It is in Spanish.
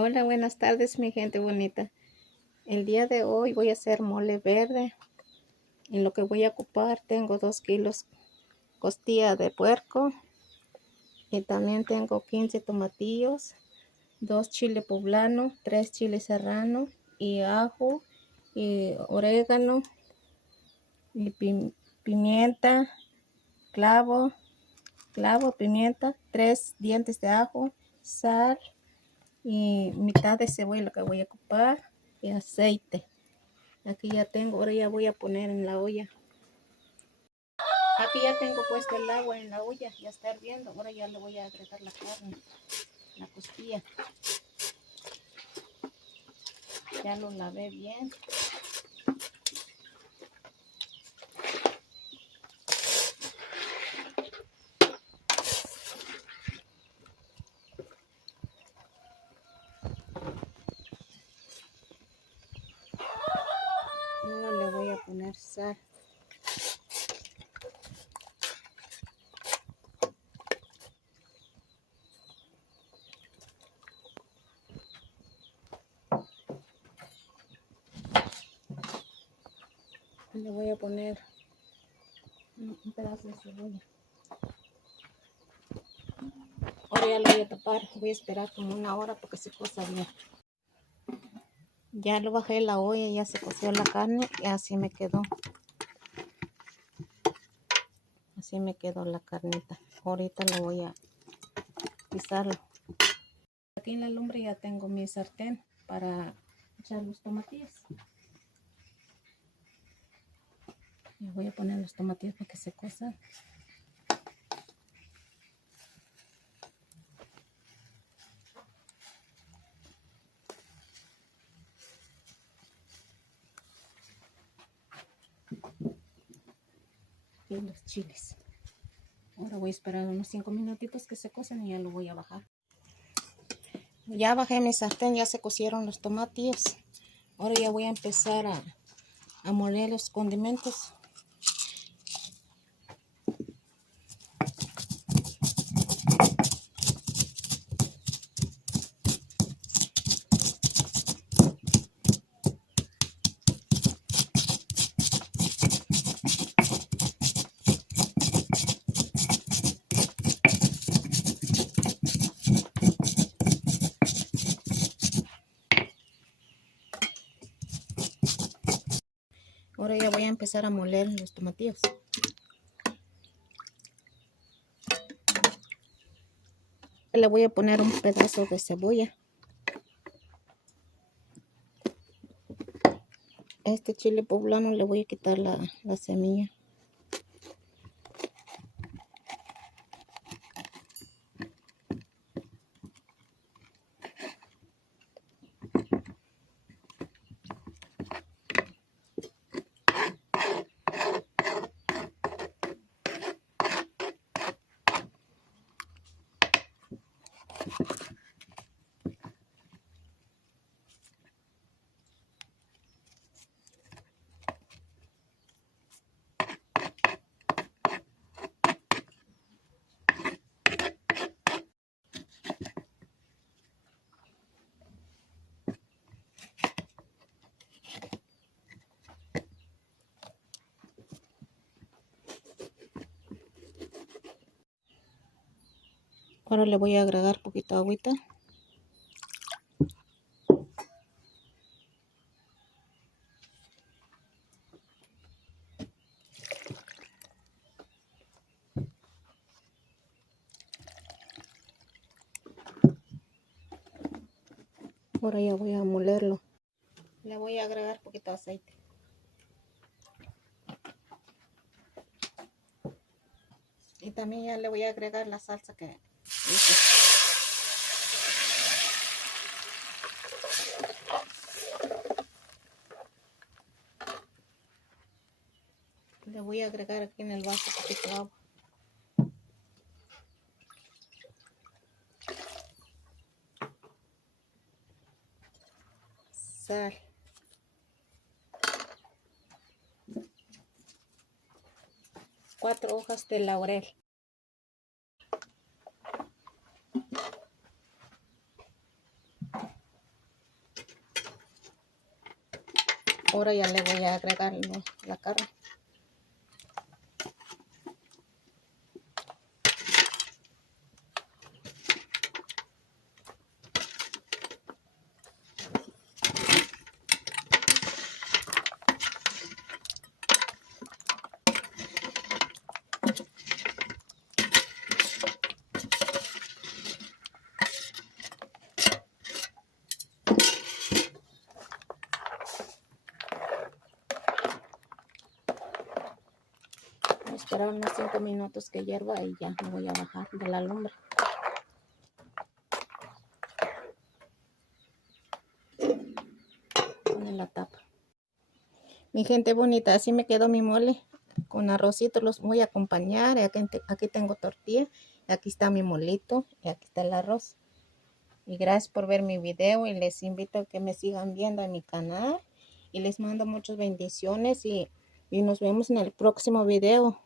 Hola, buenas tardes, mi gente bonita. El día de hoy voy a hacer mole verde. En lo que voy a ocupar tengo 2 kilos costilla de puerco y también tengo 15 tomatillos, 2 chile poblano, 3 chile serrano y ajo y orégano y pimienta, clavo, pimienta, 3 dientes de ajo, sal y mitad de cebolla que voy a ocupar y aceite. Aquí ya tengo, ahora ya voy a poner en la olla. Aquí ya tengo puesto el agua en la olla, ya está hirviendo. Ahora ya le voy a agregar la carne, la costilla. Ya lo lavé bien. Ahora le voy a poner sal. Le voy a poner un pedazo de cebolla. Ahora ya lo voy a tapar. Voy a esperar como 1 hora porque se cosa bien. Ya lo bajé la olla, ya se coció la carne y así me quedó. Así me quedó la carnita. Ahorita lo voy a pisarlo. Aquí en la lumbre ya tengo mi sartén para echar los tomatillos. Y voy a poner los tomatillos para que se cosan. Y los chiles. Ahora voy a esperar unos 5 minutitos que se cosen y ya lo voy a bajar. Ya bajé mi sartén, ya se cocieron los tomatillos. Ahora ya voy a empezar a moler los condimentos. Ahora ya voy a empezar a moler los tomatillos. Le voy a poner un pedazo de cebolla. A este chile poblano le voy a quitar la semilla. Ahora le voy a agregar poquito agüita. Ahora ya voy a molerlo. Le voy a agregar poquito aceite. Y también ya le voy a agregar la salsa que hice. Le voy a agregar aquí en el vaso poquito agua. Sal. 4 hojas de laurel. Ahora ya le voy a agregar la carne. Voy a esperar unos 5 minutos que hierva y ya me voy a bajar de la lumbre. Pone la tapa. Mi gente bonita, así me quedó mi mole. Con arrocito los voy a acompañar. Aquí tengo tortilla. Aquí está mi molito. Y aquí está el arroz. Y gracias por ver mi video. Y les invito a que me sigan viendo en mi canal. Y les mando muchas bendiciones. Y nos vemos en el próximo video.